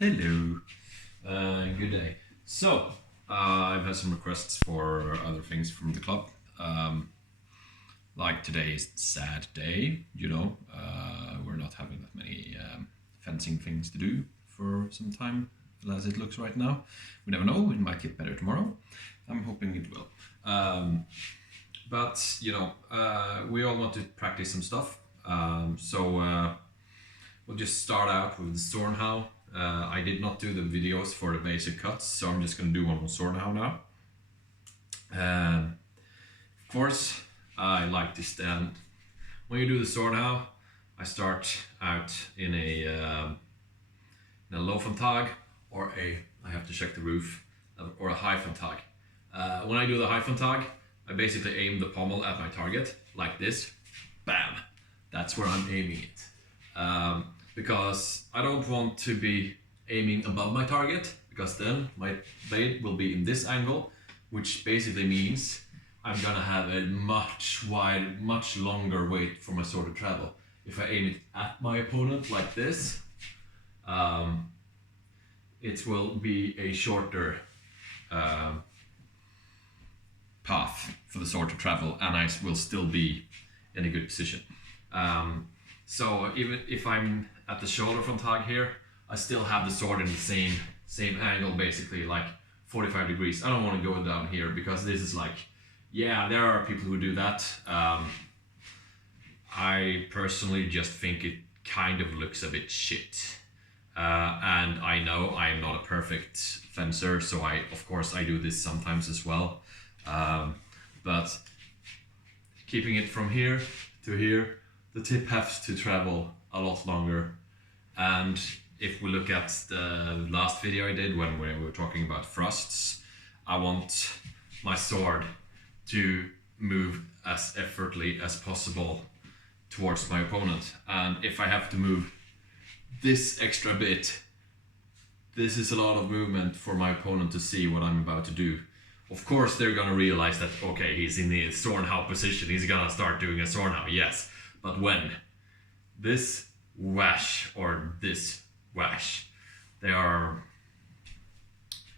Hello, good day. So, I've had some requests for other things from the club. Like today's sad day, we're not having that many fencing things to do for some time, as it looks right now. We never know, it might get better tomorrow. I'm hoping it will. But, we all want to practice some stuff. So, we'll just start out with Zornhauw. I did not do the videos for the basic cuts, so I'm just going to do one on Zornhauw now. Of course, I like to stand. When you do the Zornhauw, I start out in a low van tag or I have to check the roof, or a high van tag. When I do the high van tag, I basically aim the pommel at my target, like this. Bam! That's where I'm aiming it. Because I don't want to be aiming above my target, because then my blade will be in this angle, which basically means I'm gonna have a much longer wait for my sword to travel. If I aim it at my opponent like this, it will be a shorter path for the sword to travel, and I will still be in a good position. So even if I'm at the shoulder front tag here, I still have the sword in the same angle, basically like 45 degrees. I don't want to go down here because this is like, yeah, there are people who do that. I personally just think it kind of looks a bit shit. And I know I'm not a perfect fencer, so of course I do this sometimes as well. But keeping it from here to here, the tip has to travel a lot longer. And if we look at the last video I did when we were talking about thrusts, I want my sword to move as effortlessly as possible towards my opponent. And if I have to move this extra bit, this is a lot of movement for my opponent to see what I'm about to do. Of course they're gonna realize that, okay, he's in the Zornhauw position, he's gonna start doing a Zornhauw, yes. But when this wash or this wash, they are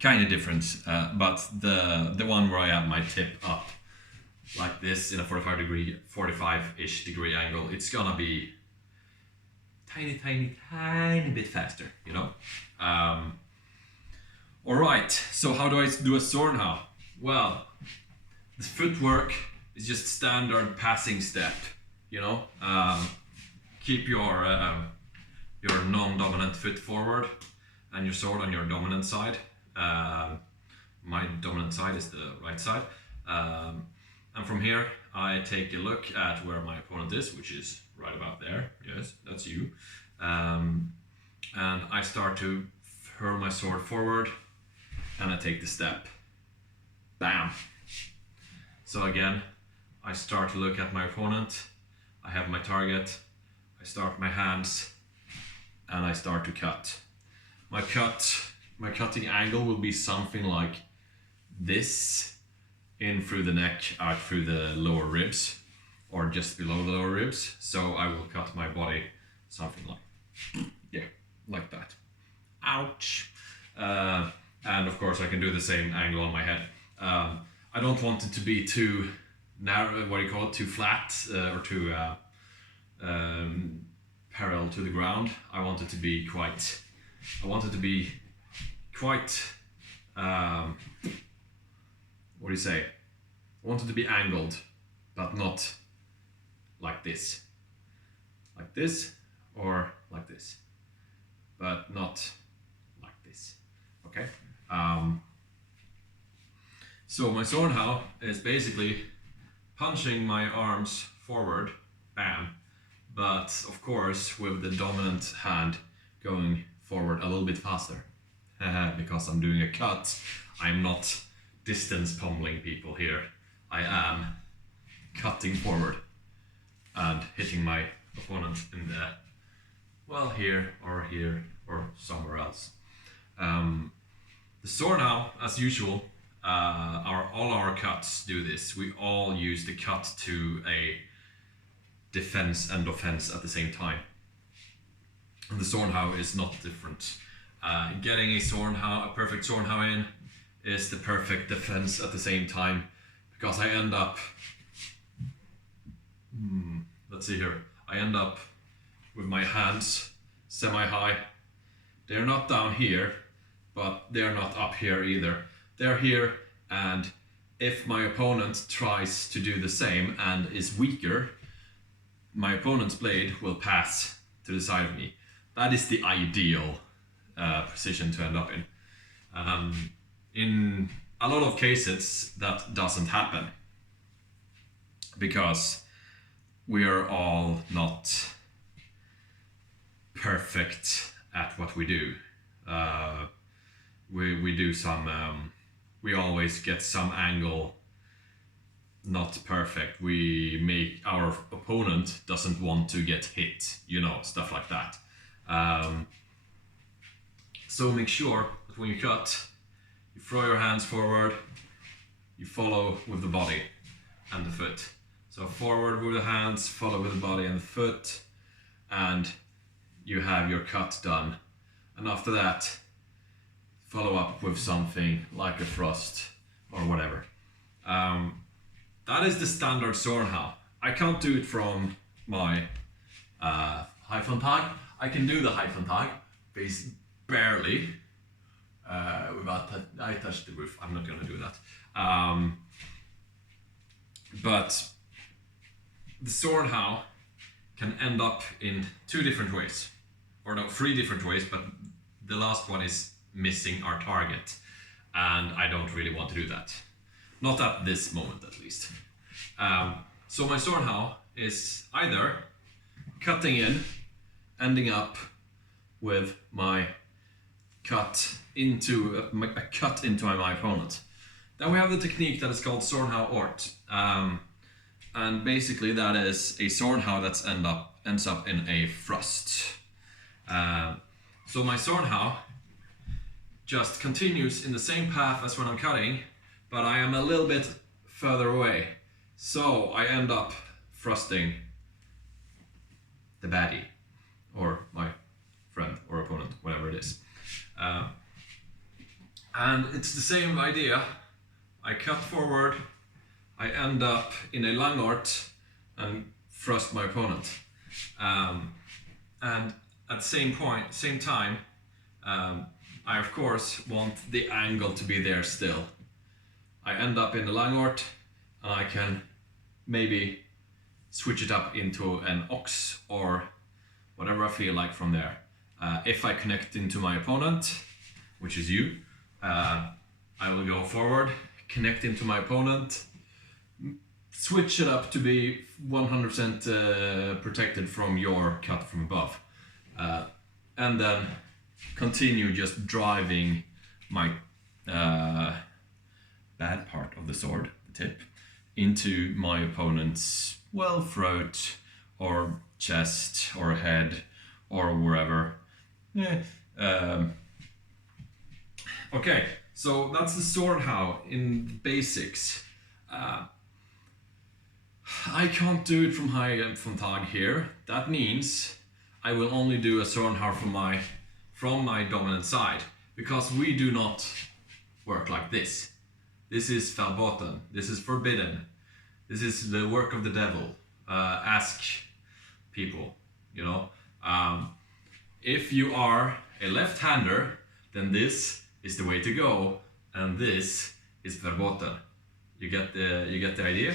kind of different, but the one where I have my tip up like this in a 45-ish degree angle, it's gonna be tiny bit faster, you know? Alright, so how do I do a Zornhauw? Well, the footwork is just standard passing step, you know? Keep your non-dominant foot forward and your sword on your dominant side. My dominant side is the right side. And from here, I take a look at where my opponent is, which is right about there. Yes, that's you. And I start to hurl my sword forward, and I take the step. Bam! So again, I start to look at my opponent. I have my target. I start my hands, and I start to cut. My cutting angle will be something like this, in through the neck, out through the lower ribs, or just below the lower ribs. So I will cut my body something like, yeah, like that. Ouch! And of course I can do the same angle on my head. I don't want it to be too narrow, too flat, or too parallel to the ground. I want it to be quite, what do you say? I want it to be angled, but not like this. Like this, or like this. But not like this, okay? So my Zornhauw is basically punching my arms forward, bam, but of course with the dominant hand going forward a little bit faster. Because I'm doing a cut, I'm not distance pommeling people here. I am cutting forward and hitting my opponent in the, well, here or somewhere else. The Zornhauw, as usual, all our cuts do this. We all use the cut to a defense and offense at the same time. And the Zornhauw is not different. Getting a perfect Zornhauw in is the perfect defense at the same time, because I end up, let's see here, I end up with my hands semi-high. They're not down here, but they're not up here either. They're here, and if my opponent tries to do the same and is weaker, my opponent's blade will pass to the side of me. That is the ideal position to end up in. In a lot of cases, that doesn't happen because we are all not perfect at what we do. We do some, we always get some angle not perfect. We make our opponent doesn't want to get hit, you know, stuff like that. So make sure that when you cut, you throw your hands forward, you follow with the body and the foot. So forward with the hands, follow with the body and the foot, and you have your cut done. And after that, follow up with something like a thrust or whatever. That is the standard Zornhauw. I can't do it from my High-Von-Tag. I can do the High-Von-Tag, barely. Without I touched the roof. I'm not gonna do that. But the Zornhauw can end up in 2 different ways, or no, 3 different ways. But the last one is missing our target, and I don't really want to do that. Not at this moment, at least. So my Zornhauw is either cutting in, ending up with my cut into a cut into my opponent. Then we have the technique that is called Zornhauw Ort, and basically that is a Zornhauw that ends up in a thrust. So my Zornhauw just continues in the same path as when I'm cutting, but I am a little bit further away. So I end up thrusting the baddie, or my friend or opponent, whatever it is. And it's the same idea. I cut forward, I end up in a langort and thrust my opponent. And at the same time, I of course want the angle to be there still. I end up in the langort, and I can maybe switch it up into an ox or whatever I feel like from there. If I connect into my opponent, which is you, I will go forward, connect into my opponent, switch it up to be 100% protected from your cut from above, and then continue just driving my bad part of the sword, the tip, into my opponent's, well, throat or chest or head or wherever. Okay, so that's the Zornhauw in the basics. I can't do it from High-Von-Tag here. That means I will only do a Zornhauw from my dominant side, because we do not work like this. This is verboten. This is forbidden. This is the work of the devil. Ask people, you know. If you are a left-hander, then this is the way to go, and this is verboten. You get the idea?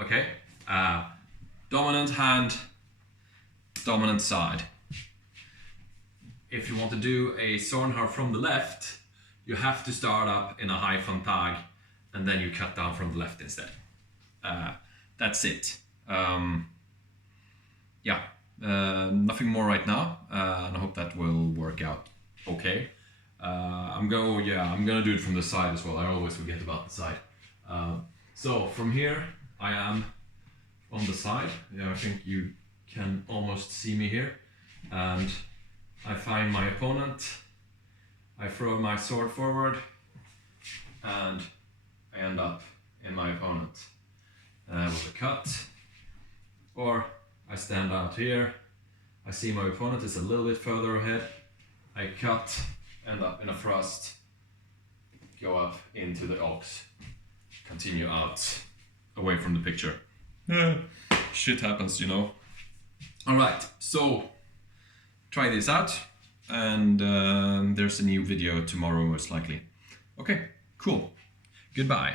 Okay. Dominant hand, dominant side. If you want to do a Zornhauw from the left, you have to start up in a High-Von-Tag, and then you cut down from the left instead. That's it. Yeah, nothing more right now, and I hope that will work out okay. I'm gonna do it from the side as well. I always forget about the side. So from here, I am on the side. Yeah, I think you can almost see me here, and I find my opponent. I throw my sword forward, and I end up in my opponent with a cut. Or I stand out here, I see my opponent is a little bit further ahead, I cut end up in a thrust, go up into the aux, continue out, away from the picture. Yeah, shit happens, you know. Alright, so try this out, and there's a new video tomorrow most likely. Okay, cool. Goodbye.